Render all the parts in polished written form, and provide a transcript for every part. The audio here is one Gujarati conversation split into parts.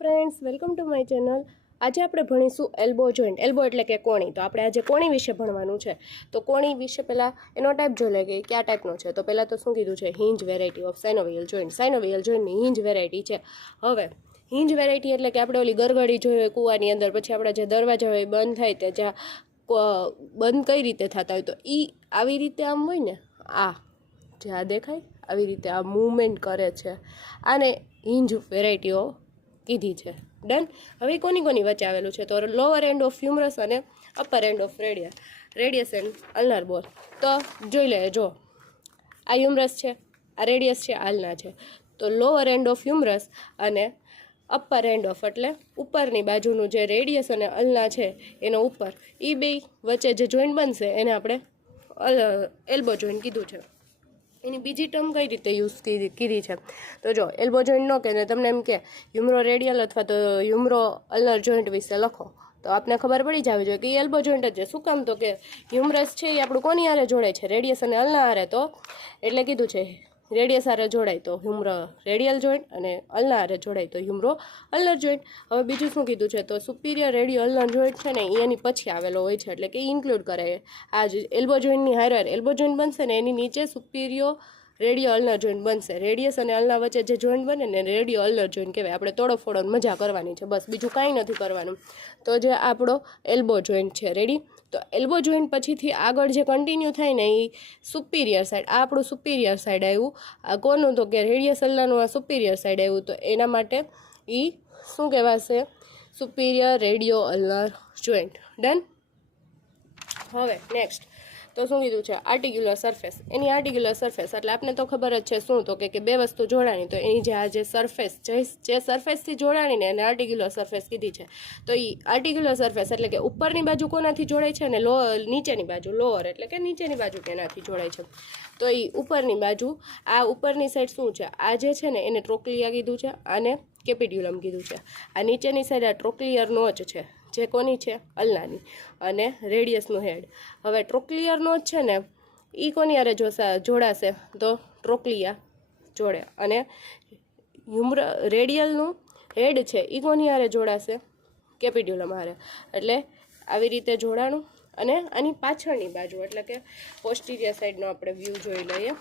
Friends, welcome to my channel. આજે આપણે ભણીશું એલ્બો જોઈન્ટ. એલ્બો એટલે કે કોણી. તો આપણે આજે કોણી વિશે ભણવાનું છે. તો કોણી વિશે પહેલાં એનો ટાઈપ જોઈ લઈએ કે કયા ટાઈપનો છે. તો પહેલાં તો શું કીધું છે, hinge variety of synovial joint. Synovial જોઈન્ટની હિંજ વેરાયટી છે. હવે હિંજ વેરાયટી એટલે કે આપણે ઓલી ગરગડી જોઈ હોય કૂવાની અંદર, પછી આપણા જે દરવાજા હોય બંધ થાય તે જ્યાં બંધ કઈ રીતે થતા હોય, તો એ આવી રીતે આમ હોય ને, આ જે આ દેખાય આવી રીતે આ મૂવમેન્ટ કરે છે. આને હિંજ વેરાયટીઓ કીધી છે. ડન. હવે કોની વચ્ચે આવેલું છે, તો લોઅર એન્ડ ઓફ હ્યુમરસ અને upper end of radius and ulnar બોલ. તો જોઈ લે, જો આ હ્યુમરસ છે, આ રેડિયસ છે, આલ્ના છે. તો લોઅર એન્ડ ઓફ હ્યુમરસ અને અપર એન્ડ ઓફ એટલે ઉપરની બાજુનું જે રેડિયસ અને અલ્ના છે એનો ઉપર, એ બે વચ્ચે જે જોઈન્ટ બનશે એને આપણે એલ્બો જોઈન્ટ કીધું છે. એની બીજી ટર્મ કઈ રીતે યુઝ કીધી છે, તો જો એલ્બો જોઈન્ટ ન કહે તમને એમ કે હ્યુમરો રેડિયલ અથવા તો હ્યુમરો અલ્નર જોઈન્ટ વિશે લખો, તો આપને ખબર પડી જવી જોઈએ કે એ એલ્બો જોઈન્ટ જ છે. શું કામ, તો કે હ્યુમરસ છે એ આપણું કોની હારે જોડાય છે, રેડિયસ અને અલ્ના હારે. તો એટલે કીધું છે રેડિયસ હારે જોડાય તો હ્યુમરો રેડિયલ જોઈન્ટ અને અલ્ના હારે જોડાય તો હ્યુમરો અલ્નર જોઈન્ટ. હવે બીજું શું કીધું છે, તો સુપિરિયર રેડિયો અલ્નર જોઈન્ટ છે ને એ એની પછી આવેલો હોય છે, એટલે કે ઇન્ક્લુડ કરે આ જ એલ્બો જોઈન્ટની હારે એલ્બો જોઈન્ટ બનશે ને એની નીચે સુપિરિયો રેડિયો અલ્નર જોઈન્ટ બનશે. રેડિયસ અને અલ્ના વચ્ચે જે જોઈન્ટ બને ને રેડિયો અલ્નર જોઈન્ટ કહેવાય. આપણે તોડો ફોડો મજા કરવાની છે, બસ બીજું કાંઈ નથી કરવાનું. તો જે આપણો એલ્બો જોઈન્ટ છે, રેડી. તો એલ્બો જોઈન્ટ પછીથી આગળ જે કન્ટિન્યુ થાય ને એ સુપિરિયર સાઈડ, આ આપણું સુપિરિયર સાઈડ આવ્યું. આ કોનું, તો કે રેડિયસ અલ્નાનું આ સુપિરિયર સાઈડ આવ્યું. તો એના માટે એ શું કહેવાશે, superior radio ulnar joint. Done. હવે નેક્સ્ટ તો શું કીધું છે, આર્ટિક્યુલર સરફેસ. એની આર્ટિક્યુલર સરફેસ એટલે આપને તો ખબર જ છે શું, તો કે બે વસ્તુ જોડાણી, તો એની જે આ જે સરફેસ જે સરફેસથી જોડાણીને એને આર્ટિક્યુલર સરફેસ કીધી છે. તો એ આર્ટિક્યુલર સરફેસ એટલે કે ઉપરની બાજુ કોનાથી જોડાય છે અને નીચેની બાજુ લોઅર એટલે કે નીચેની બાજુ કેનાથી જોડાય છે. તો એ ઉપરની બાજુ, આ ઉપરની સાઈડ શું છે, આ જે છે ને એને ટ્રોક્લિયા કીધું છે, આને કેપિટ્યુલમ કીધું છે. આ નીચેની સાઈડ આ ટ્રોક્લિયર નોચ છે, જે કોની છે, અલ્નાની, અને રેડિયસનું હેડ. હવે ટ્રોક્લિયર નોચ છે ને એ કોની હારે જોડાશે, તો ટ્રોક્લિયા જોડે, અને રેડિયલનું હેડ છે એ કોની હારે જોડાશે, કેપિટ્યુલમ હારે. એટલે આવી રીતે જોડાણું. અને આની પાછળની બાજુ એટલે કે પોસ્ટિરિયર સાઈડનો આપણે વ્યૂ જોઈ લઈએ.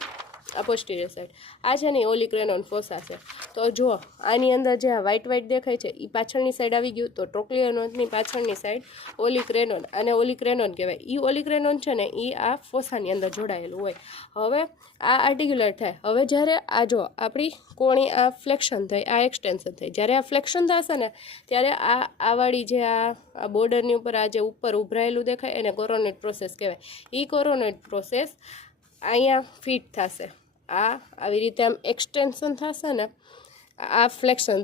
આ પોસ્ટિરિયર સાઈડ આ છે ને ઓલિક્રેનોન ફોસા છે. તો જો આની અંદર જે આ વ્હાઇટ દેખાય છે એ પાછળની સાઈડ આવી ગયું. તો ટ્રોક્લિયર નોચની પાછળની સાઈડ ઓલિક્રેનોન, અને ઓલિક્રેનોન કહેવાય. એ ઓલિક્રેનોન છે ને એ આ ફોસાની અંદર જોડાયેલું હોય. હવે આ આર્ટિક્યુલર થાય. હવે જ્યારે આ જો આપણી કોણી આ ફ્લેક્શન થઈ, આ એક્સટેન્શન થઈ, જ્યારે આ ફ્લેક્શન થશે ને ત્યારે આ વાળી જે આ બોર્ડરની ઉપર આ જે ઉપર ઉભરાયેલું દેખાય એને કોરોનેટ પ્રોસેસ કહેવાય. એ કોરોનેટ પ્રોસેસ અહીંયા ફિટ થશે. આ આવી રીતે આમ એક્સટેન્શન થશે ને, આ ફ્લેક્શન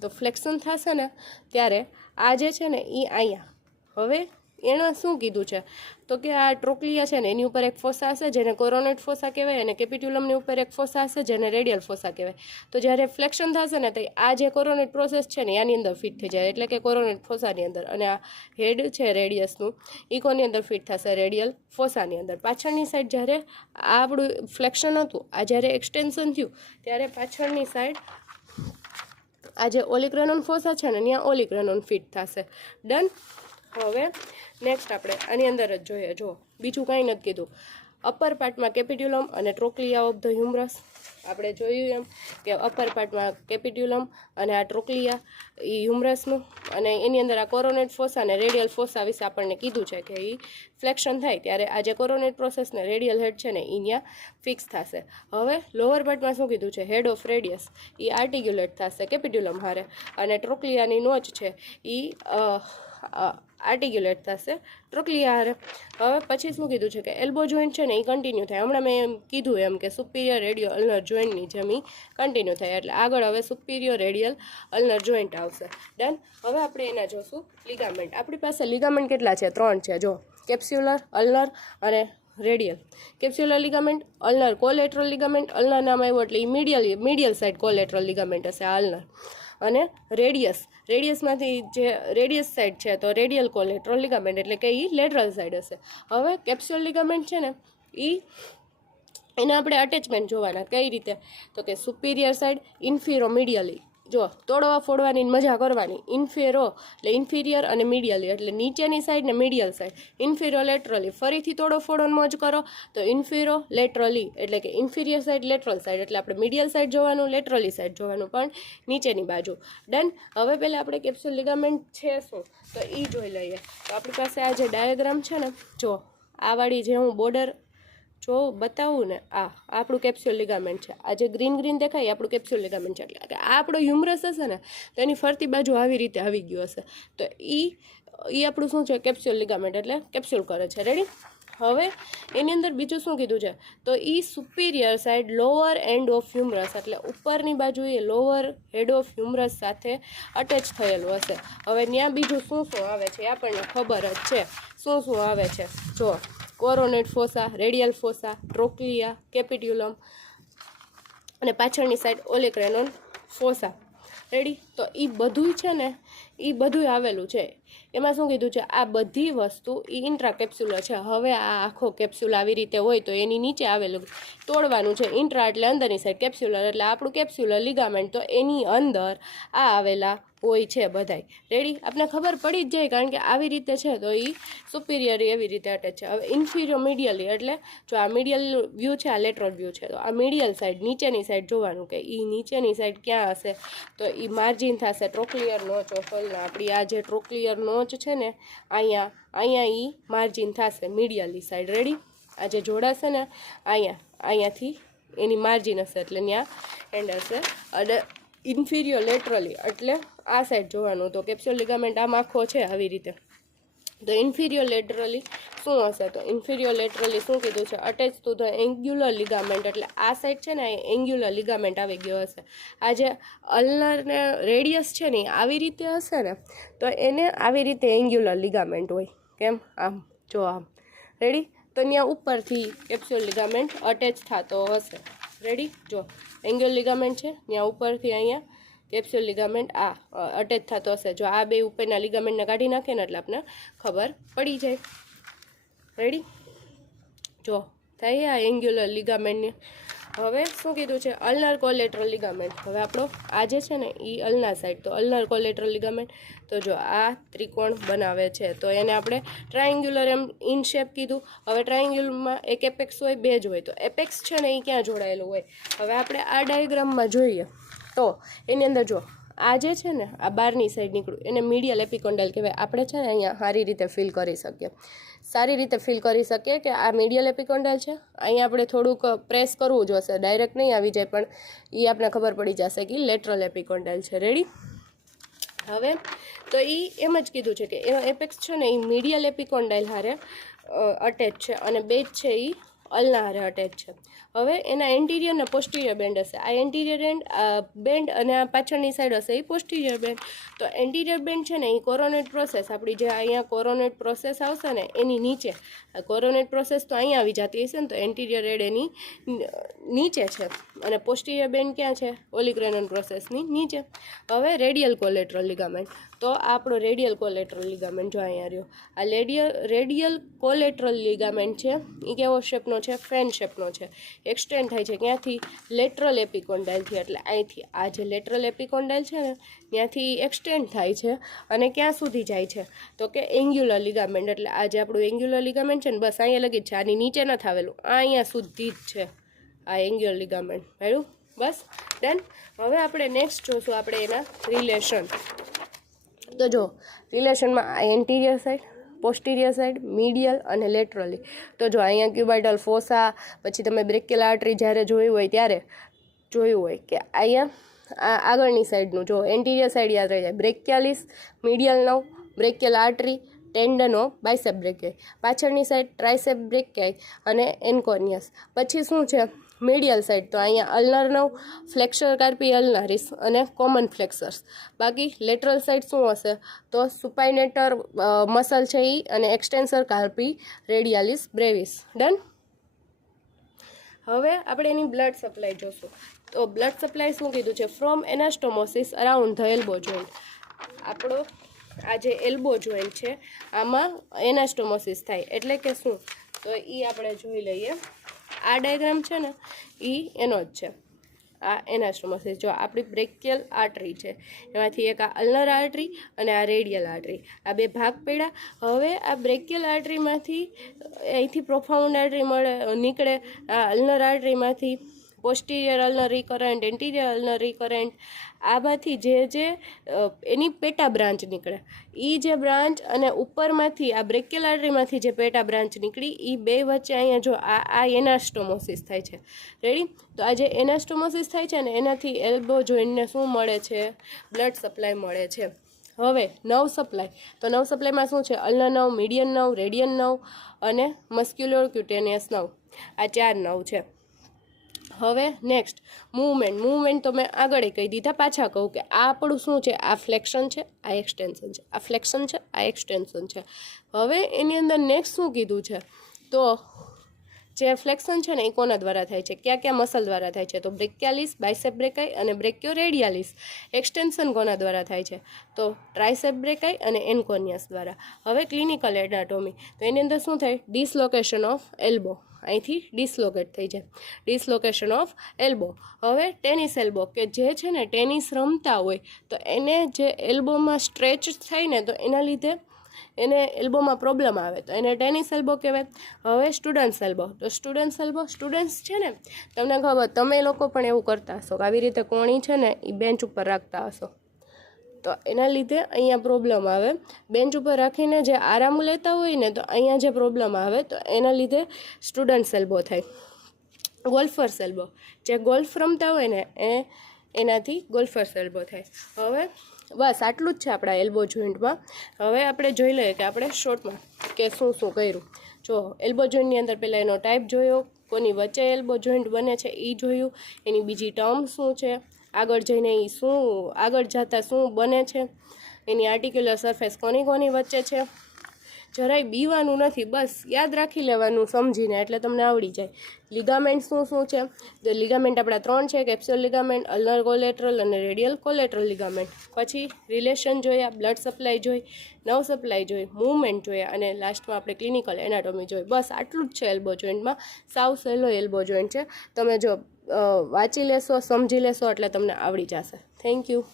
તો ફ્લેક્શન થશે ને ત્યારે આ જે છે ને એ અહીંયા. હવે એણે શું કીધું છે, તો કે આ ટ્રોક્લિયા છે ને એની ઉપર એક ફોસા હશે જેને કોરોનેટ ફોસા કહેવાય, અને કેપિટ્યુલમની ઉપર એક ફોસા હશે જેને રેડિયલ ફોસા કહેવાય. તો જ્યારે ફ્લેક્શન થશે ને તો આ જે કોરોનેટ પ્રોસેસ છે ને આની અંદર ફિટ થઈ જાય, એટલે કે કોરોનેટ ફોસાની અંદર. અને આ હેડ છે રેડિયસનું એ કોની અંદર ફિટ થશે, રેડિયલ ફોસાની અંદર. પાછળની સાઈડ જ્યારે આ આપણું ફ્લેક્શન હતું, આ જ્યારે એક્સટેન્શન થયું ત્યારે પાછળની સાઈડ આ જે ઓલિક્રેનોન ફોસા છે ને ત્યાં ઓલિક્રેનોન ફિટ થશે. ડન. હવે નેક્સ્ટ આપણે આની અંદર જ જોઈએ. જો બીજું કાંઈ નથી કીધું. અપર પાર્ટમાં કેપિટ્યુલમ અને ટ્રોક્લિયા ઓફ ધ હ્યુમરસ. આપણે જોયું એમ કે અપર પાર્ટમાં કેપિટ્યુલમ અને આ ટ્રોક્લિયા એ હ્યુમરસનું, અને એની અંદર આ કોરોનેટ ફોસા અને રેડિયલ ફોસા વિશે આપણને કીધું છે કે એ ફ્લેક્શન થાય ત્યારે આ જે કોરોનેટ પ્રોસેસ ને રેડિયલ હેડ છે ને એ ત્યાં ફિક્સ થશે. હવે લોઅર પાર્ટમાં શું કીધું છે, હેડ ઓફ રેડિયસ એ આર્ટિક્યુલેટ થશે કેપિટ્યુલમ હારે, અને ટ્રોક્લિયાની નોચ છે એ આર્ટિક્યુલેટ થશે ટ્રોક્લિયા હારે. હવે પછી શું કીધું છે કે એલ્બો જોઈન્ટ છે ને એ કન્ટિન્યુ થાય. હમણાં મેં એમ કીધું એમ કે સુપિરિયર રેડિયો અલ્નર જોઈન્ટની જેમ એ કન્ટિન્યુ થાય, એટલે આગળ હવે સુપિરિયર રેડિયલ અલ્નર જોઈન્ટ આવશે. ડન. હવે આપણે એના જોશું લિગામેન્ટ. આપણી પાસે લિગામેન્ટ કેટલા છે, 3 છે. જો કેપ્સ્યુલર, અલ્નર અને radial. Capsular ligament, ulnar collateral ligament. Ulnar નામ આવ્યું એટલે એ મીડિયલ સાઈડ કોલેટરલ લિગામેન્ટ હશે આ અલ્નર. અને રેડિયસમાંથી જે રેડિયસ સાઈડ છે તો રેડિયલ કોલેટરલ લિગામેન્ટ એટલે કે એ લેટરલ સાઈડ હશે. હવે કેપ્સ્યુલર લિગામેન્ટ છે ને એને આપણે અટેચમેન્ટ જોવાના. કઈ રીતે, તો કે સુપિરિયર સાઈડ ઇન્ફિરોમીડિયલી જો તોડવા ફોડવાની મજા કરવાની. ઇન્ફેરો એટલે ઇન્ફિરિયર અને મીડિયલી એટલે નીચેની સાઈડ ને મીડિયલ સાઈડ. ઇન્ફિરો લેટરલી ફરીથી તોડો ફોડોને મોજ કરો તો ઇન્ફિરો લેટરલી એટલે કે ઇન્ફિરિયર સાઈડ લેટરલ સાઈડ એટલે આપણે મીડિયલ સાઈડ જોવાનું, લેટરલી સાઈડ જોવાનું પણ નીચેની બાજુ. ડન. હવે પહેલાં આપણે કેપ્સ્યુલ લિગામેન્ટ છે શું તો એ જોઈ લઈએ. તો આપણી પાસે આ જે ડાયાગ્રામ છે ને, જો આ વાળી જે હું બોર્ડર જો બતાવું ને, આ આપણું કેપ્સ્યુલ લિગામેન્ટ છે. આ જે ગ્રીન ગ્રીન દેખાય આપણું કેપ્સ્યુલ લિગામેન્ટ છે. એટલે કે આ આપણો હ્યુમરસ હશે ને તો એની ફરતી બાજુ આવી રીતે આવી ગયું હશે. તો એ આપણું શું છે? કેપ્સ્યુલ લિગામેન્ટ એટલે કેપ્સ્યુલ કરે છે. રેડી. હવે એની અંદર બીજું શું કીધું છે તો superior side lower end of humorous એટલે ઉપરની બાજુ એ લોઅર હેડ ઓફ હ્યુમરસ સાથે અટેચ થયેલું હશે. હવે ત્યાં બીજું શું શું આવે છે આપણને ખબર જ છે. શું શું આવે છે જો કોરોનેટ ફોસા, રેડિયલ ફોસા, ટ્રોક્લિયા, કેપિટ્યુલમ અને પાછળની સાઈડ ઓલિક્રેનોન ફોસા. રેડી. તો એ બધું છે ને એ બધું આવેલું છે. એમાં શું કીધું છે? આ બધી વસ્તુ એ ઇન્ટ્રા કેપ્સ્યુલર છે. હવે આ આખો કેપ્સ્યુલ આવી રીતે હોય તો એની નીચે આવેલું તોડવાનું છે. ઇન્ટ્રા એટલે અંદરની સાઈડ, કેપ્સ્યુલર એટલે આપણું કેપ્સ્યુલર લિગામેન્ટ. તો એની અંદર આ આવેલા હોય છે બધાય. રેડી. આપણે ખબર પડી જ જાય કારણ કે આવી રીતે છે તો એ સુપિરિયર એવી રીતે અટેચ છે. હવે ઇન્ફિરિયર મીડિયલી એટલે જો આ મીડિયલ વ્યૂ છે, આ લેટરલ વ્યૂ છે. તો આ મીડિયલ સાઈડ નીચેની સાઈડ જોવાનું કે એ નીચેની સાઈડ ક્યાં હશે તો એ માર્જિન થશે ટ્રોક્લિયર નોચ ઓફ અલ્ના. આપણી આ જે ટ્રોક્લિયર નોચ છે ને અહીંયા એ માર્જિન થશે મીડિયલી સાઈડ. રેડી. આ જે જોડાશે ને અહીંયાથી એની માર્જિન હશે એટલે ત્યાં એન્ડ હશે. અને ઇન્ફિરિયર લેટરલી એટલે આ સાઈડ જોવાનું. તો કેપ્સ્યુલ લિગામેન્ટ આમ આખો છે આવી રીતે. તો ઇન્ફિરિયર લેટરલી શું હશે તો ઇન્ફિરિયર લેટરલી શું કીધું છે? Attach to the angular ligament એટલે આ સાઈડ છે ને એ એન્ગ્યુલર લિગામેન્ટ આવી ગયો હશે. આ જે અલ્નર ને રેડિયસ છે ને આવી રીતે હશે ને તો એને આવી રીતે એન્ગ્યુલર લિગામેન્ટ હોય. કેમ? આમ જો આમ. રેડી. તો ત્યાં ઉપરથી કેપ્સ્યુલ લિગામેન્ટ અટેચ થતો હશે. રેડી. જો એન્ગ્યુલર લિગામેન્ટ છે ત્યાં ઉપરથી અહીંયા કેપ્સ્યુલ લિગામેન્ટ આ અટેચ થતો હશે. જો આ બે ઉપરના લિગામેન્ટને કાઢી નાખે ને એટલે આપણે ખબર પડી જાય. રેડી. જો થાય આ એન્ગ્યુલર લિગામેન્ટની. હવે શું કીધું છે? Ulnar collateral ligament. હવે આપણો આ જે છે ને એ અલ્ના સાઈડ. તો અલ્નર કોલેટરલ લિગામેન્ટ તો જો આ ત્રિકોણ બનાવે છે તો એને આપણે ટ્રાયેન્ગ્યુલર એમ ઇન શેપ કીધું. હવે ટ્રાયેન્ગ્યુલરમાં એક એપેક્સ હોય, બે જ હોય. તો એપેક્સ છે ને એ ક્યાં જોડાયેલું હોય? હવે આપણે આ ડાયાગ્રામમાં જોઈએ તો એની અંદર જો આ જે છે ને આ બહારની સાઈડ નીકળ્યું એને મીડિયલ એપિકોન્ડાઇલ કહેવાય. આપણે છે ને અહીંયા સારી રીતે ફીલ કરી શકીએ, સારી રીતે ફીલ કરી શકીએ કે આ મીડિયલ એપિકોન્ડાઇલ છે. અહીંયા આપણે થોડુંક પ્રેસ કરવું જોશે, ડાયરેક્ટ નહીં આવી જાય પણ એ આપણે ખબર પડી જશે કે લેટરલ એપિકોન્ડાઇલ છે. રેડી. હવે તો એ એમ જ કીધું છે કે એનો એપેક્સ છે ને એ મીડિયલ એપિકોન્ડાઇલ હારે અટેચ છે અને બે જ છે એ અલ્ના હારે અટેચ છે. હવે એના એન્ટિરિયર ને પોસ્ટિરિયર બેન્ડ હશે. આ એન્ટિરિયર બેન્ડ અને આ પાછળની સાઈડ હશે એ પોસ્ટિરિયર બેન્ડ. તો એન્ટિરિયર બેન્ડ છે ને એ કોરોનેટ પ્રોસેસ આપણી જે અહીંયા કોરોનેટ પ્રોસેસ આવશે ને એની નીચે. કોરોનેટ પ્રોસેસ તો અહીંયા આવી જતી હશે ને તો એન્ટિરિયર રેડ એની નીચે છે અને પોસ્ટિરિયર બેન્ડ ક્યાં છે? ઓલિગ્રેનન પ્રોસેસની નીચે. હવે રેડિયલ કોલેટરલ લિગામેન્ટ. તો આપણો રેડિયલ કોલેટરલ લિગામેન્ટ જો અહીંયા રહ્યો. આ રેડિયલ કોલેટરલ લિગામેન્ટ છે એ કેવો શેપનો છે? ફેન શેપનો છે. એક્સટેન્ડ થાય છે ક્યાંથી? લેટરલ એપિકોન્ડાઇલથી. એટલે અહીંથી આ જે લેટરલ એપિકોન્ડાઇલ છે ને ત્યાંથી એક્સટેન્ડ થાય છે અને ક્યાં સુધી જાય છે તો કે એન્ગ્યુલર લિગામેન્ટ. એટલે આ જે આપણું એન્ગ્યુલર લિગામેન્ટ છે ને બસ અહીંયા લગી જ છે. આની નીચે નથી આવેલું, અહીંયા સુધી જ છે આ એન્ગ્યુલર લિગામેન્ટ. બરાબર? બસ ડન. હવે આપણે નેક્સ્ટ જોશું આપણે એના રિલેશન. તો જો રિલેશનમાં આ એન્ટિરિયર સાઈડ, પોસ્ટિરિયર સાઈડ, મીડિયલ અને લેટરલી. તો જો અહીંયા ક્યુબાઇટલ ફોસા, પછી તમે બ્રેકિયલ આર્ટરી જ્યારે જોયું હોય ત્યારે જોયું હોય કે અહીંયા આ આગળની સાઈડનું જો એન્ટિરિયર સાઈડ યાદ રહી જાય. બ્રેકિયાલિસ, મીડિયલ નવ, બ્રેકિયલ આર્ટરી, ટેન્ડન ઓફ બાયસેપ બ્રેકિયાઈ. પાછળની સાઈડ ટ્રાયસેપ બ્રેકિયાઈ અને એન્કોનિયસ. પછી શું છે? મીડિયલ સાઈડ તો અહીંયા અલ્નર નવ, ફ્લેક્સર કાર્પી અલ્નારિસ અને કોમન ફ્લેક્સર્સ. બાકી લેટરલ સાઈડ શું હશે તો સુપાઇનેટર મસલ છે એ અને એક્સટેન્સર કાર્પી રેડિયાલિસ બ્રેવિસ. ડન. હવે આપણે એની બ્લડ સપ્લાય જોશું. તો બ્લડ સપ્લાય શું કીધું છે? From anastomosis around the elbow joint. આપણો આ જે એલ્બો જોઈન્ટ છે આમાં એનાસ્ટોમોસિસ થાય એટલે કે શું તો એ આપણે જોઈ લઈએ. આ ડાયાગ્રામ છે ને એ એનો જ છે. આ એનાસ્ટોમોસિસ. જો આપણી બ્રેકિયલ આર્ટરી છે એમાંથી એક આ અલ્નર આર્ટરી અને આ રેડિયલ આર્ટરી, આ બે ભાગ પડ્યા. હવે આ બ્રેકિયલ આર્ટરીમાંથી અહીંથી પ્રોફાઉન્ડ આર્ટરી નીકળે, આ અલ્નર આર્ટરીમાંથી posterior ulnar recurrent, anterior ulnar recurrent, આમાંથી જે એની પેટા બ્રાન્ચ નીકળે, એ જે બ્રાન્ચ અને ઉપરમાંથી આ બ્રેકિયલ આર્ટરીમાંથી જે પેટા બ્રાન્ચ નીકળી, એ બે વચ્ચે અહીંયા જો આ એનાસ્ટોમોસિસ થાય છે. રેડી? તો આ જે એનાસ્ટોમોસિસ થાય છે ને એનાથી એલ્બો જોઈન્ટને શું મળે છે? બ્લડ સપ્લાય મળે છે. હવે નર્વ સપ્લાય, તો નર્વ સપ્લાયમાં શું છે? Ulnar nerve, median nerve, radian nerve અને મસ્ક્યુલર ક્યુટેનિયસ નર્વ, આ 4 નર્વ છે. હવે નેક્સ્ટ મૂવમેન્ટ તો મેં આગળ કહી દીધા, પાછા કહું કે આ આપણું શું છે? આ ફ્લેક્શન છે, આ એક્સટેન્શન છે, આ ફ્લેક્શન છે, આ એક્સટેન્શન છે. હવે એની અંદર નેક્સ્ટ શું કીધું છે? તો જે ફ્લેક્શન છે ને એ કોના દ્વારા થાય છે? કયા મસલ દ્વારા થાય છે? તો બ્રેકિયાલિસ, બાયસેપ બ્રેકાઈ અને બ્રેકિયો રેડિયાલિસ. એક્સટેન્શન કોના દ્વારા થાય છે? તો ટ્રાઇસેપ બ્રેકાઈ અને એન્કોનિયસ દ્વારા. હવે ક્લિનિકલ એનાટોમી, તો એની અંદર શું થાય? ડિસલોકેશન ઓફ એલ્બો, અહીંથી ડિસલોકેટ થઈ જાય, ડિસલોકેશન ઓફ એલ્બો. હવે ટેનિસ એલ્બો, કે જે છે ને ટેનિસ રમતા હોય તો એને જે એલ્બોમાં સ્ટ્રેચ થાય ને તો એના લીધે એને એલ્બોમાં પ્રોબ્લેમ આવે તો એને ટેનિસ એલ્બો કહેવાય. હવે સ્ટુડન્ટ્સ એલ્બો, તો સ્ટુડન્ટ્સ છે ને, તમને ખબર, તમે લોકો પણ એવું કરતા હશો કે આવી રીતે કોણી છે ને એ બેન્ચ ઉપર રાખતા હશો, તો એના લીધે અહીંયા પ્રોબ્લેમ આવે. બેન્ચ ઉપર રાખીને જે આરામ લેતા હોય ને તો અહીંયા જે પ્રોબ્લેમ આવે તો એના લીધે સ્ટુડન્ટ્સ એલ્બો થાય. ગોલ્ફર્સ એલ્બો, જે ગોલ્ફ રમતા હોય ને એનાથી ગોલ્ફર્સ એલ્બો થાય. હવે બસ આટલું જ છે આપણા એલ્બો જોઈન્ટમાં. હવે આપણે જોઈ લઈએ કે આપણે શોર્ટમાં કે શું કર્યું. જો એલ્બો જોઈન્ટની અંદર પહેલાં એનો ટાઈપ જોયો, કોની વચ્ચે એલ્બો જોઈન્ટ બને છે એ જોયું, એની બીજી ટર્મ શું છે, આગળ જઈને એ આગળ જતાં શું બને છે, એની આર્ટિક્યુલર સરફેસ કોની વચ્ચે છે. જરાય બીવાનું નથી, બસ યાદ રાખી લેવાનું સમજીને, એટલે તમને આવડી જાય. લિગામેન્ટ શું છે? તો લિગામેન્ટ આપણા 3 છે, કેપ્સ્યુલ લિગામેન્ટ, અલ્નર કોલેટરલ અને રેડિયલ કોલેટરલ લિગામેન્ટ. પછી રિલેશન જોયા, બ્લડ સપ્લાય જોઈ, નર્વ સપ્લાય જોઈ, મૂવમેન્ટ જોયા અને લાસ્ટમાં આપણે ક્લિનિકલ એનાટોમી જોઈ. બસ આટલું જ છે એલ્બો જોઈન્ટમાં. સાવ સહેલો એલ્બો જોઈન્ટ છે. તમે જો વાંચી લેશો, સમજી લેશો એટલે તમને આવડી જશે. Thank you.